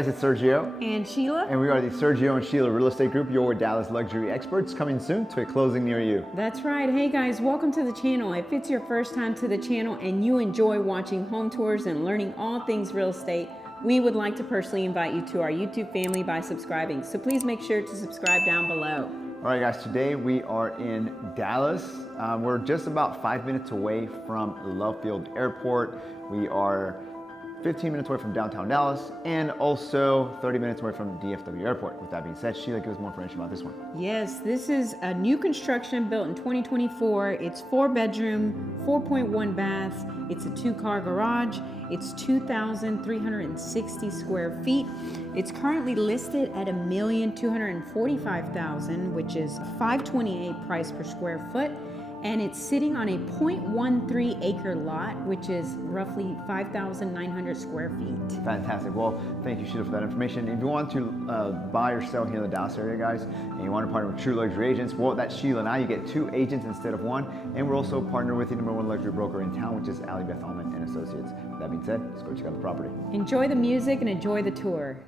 guys, it's Sergio and Sheila, and we are the Sergio and Sheila Real Estate Group, your Dallas luxury experts, coming soon to a closing near you. That's right. Hey guys, welcome to the channel. If it's your first time to the channel and you enjoy watching home tours and learning all things real estate, we would like to personally invite you to our YouTube family by subscribing. So please make sure to subscribe down below. All right, guys, today we are in Dallas. We're just about 5 minutes away from Love Field Airport. We are 15 minutes away from downtown Dallas and also 30 minutes away from DFW Airport. With that being said, Sheila, give us more information about this one. Yes, this is a new construction built in 2024. It's 4-bedroom, 4.1 baths. It's a 2-car garage. It's 2,360 square feet. It's currently listed at $1,245,000, which is $528 price per square foot. And it's sitting on a 0.13 acre lot, which is roughly 5,900 square feet. Fantastic. Well, thank you, Sheila, for that information. If you want to buy or sell here in the Dallas area, guys, and you want to partner with True Luxury Agents, well, that's Sheila. Now you get 2 agents instead of 1. And we're also partnered with the #1 luxury broker in town, which is Ali Beth Allman and Associates. With that being said, let's go check out the property. Enjoy the music and enjoy the tour.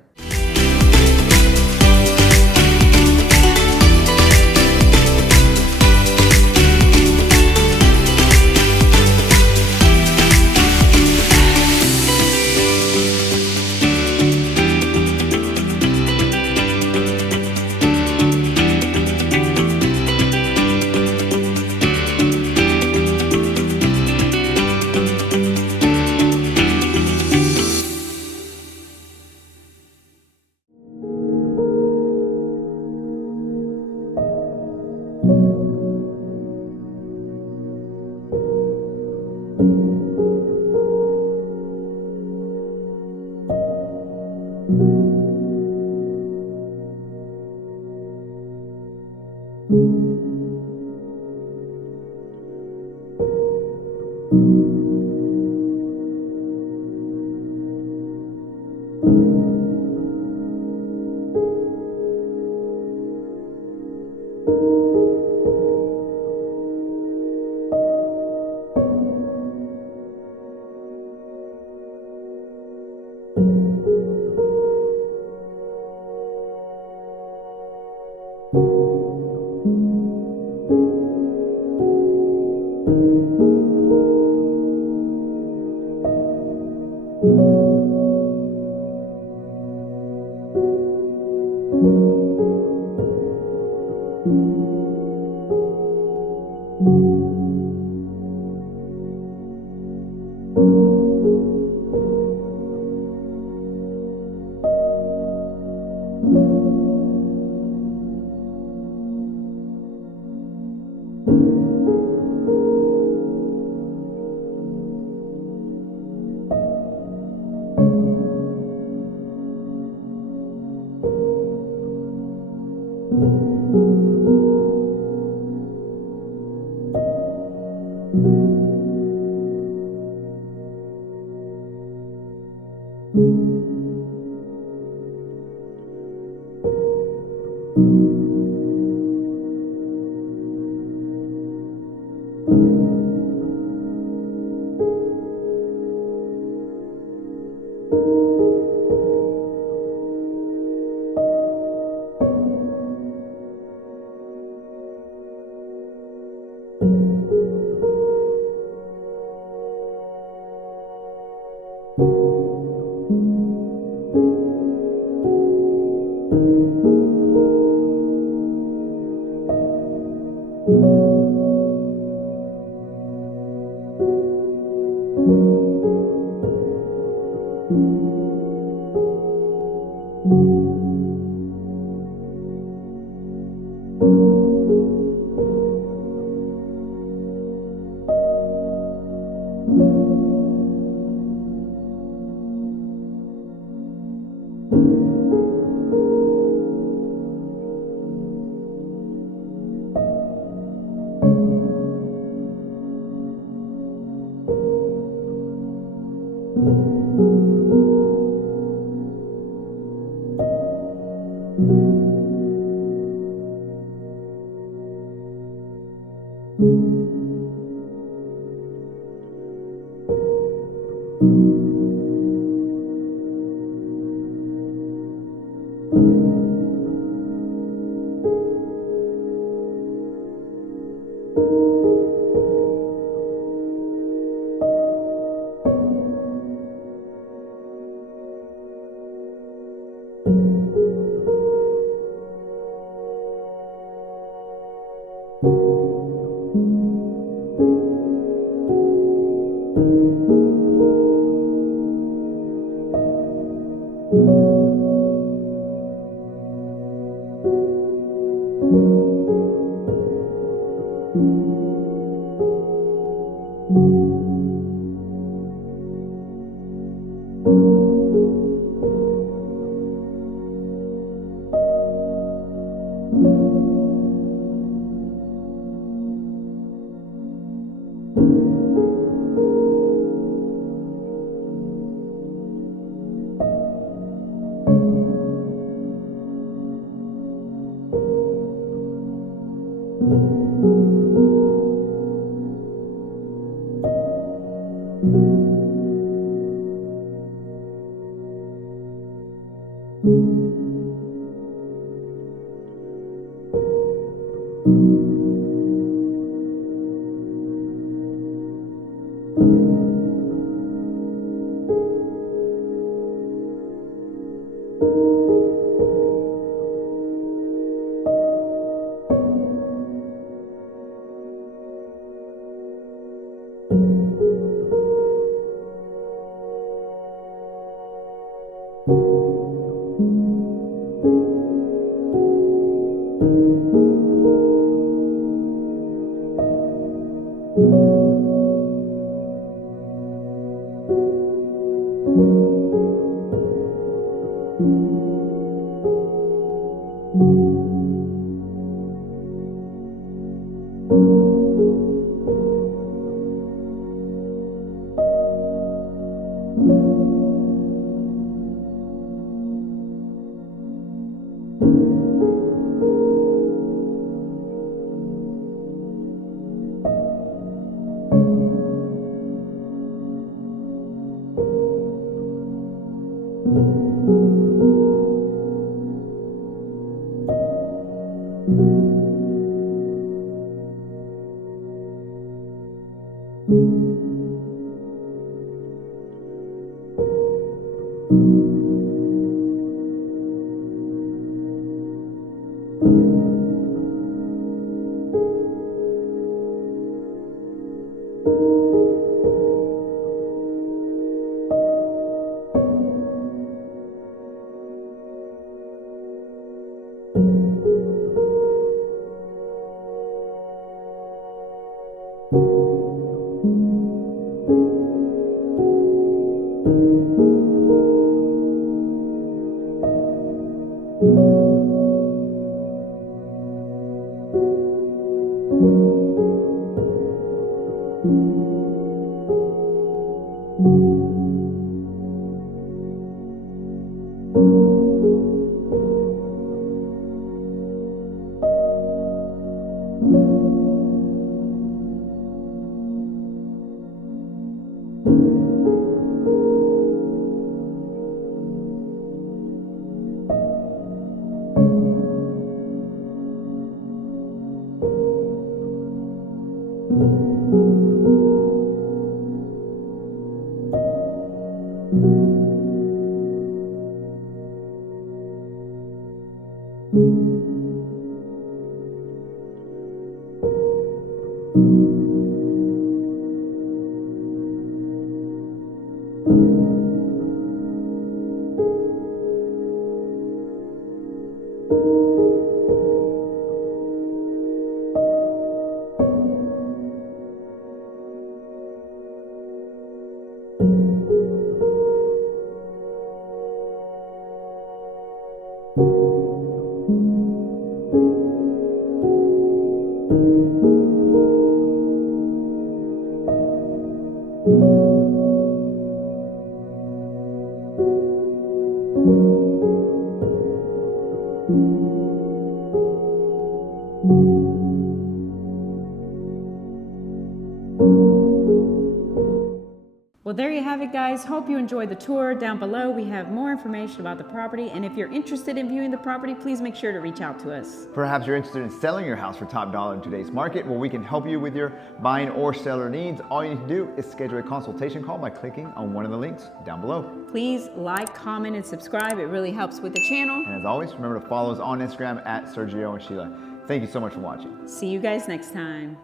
Well, there you have it, guys. Hope you enjoyed the tour. Down below, we have more information about the property. And if you're interested in viewing the property, please make sure to reach out to us. Perhaps you're interested in selling your house for top dollar in today's market. Well, we can help you with your buying or seller needs. All you need to do is schedule a consultation call by clicking on one of the links down below. Please like, comment, and subscribe. It really helps with the channel. And as always, remember to follow us on Instagram at Sergio and Sheila. Thank you so much for watching. See you guys next time.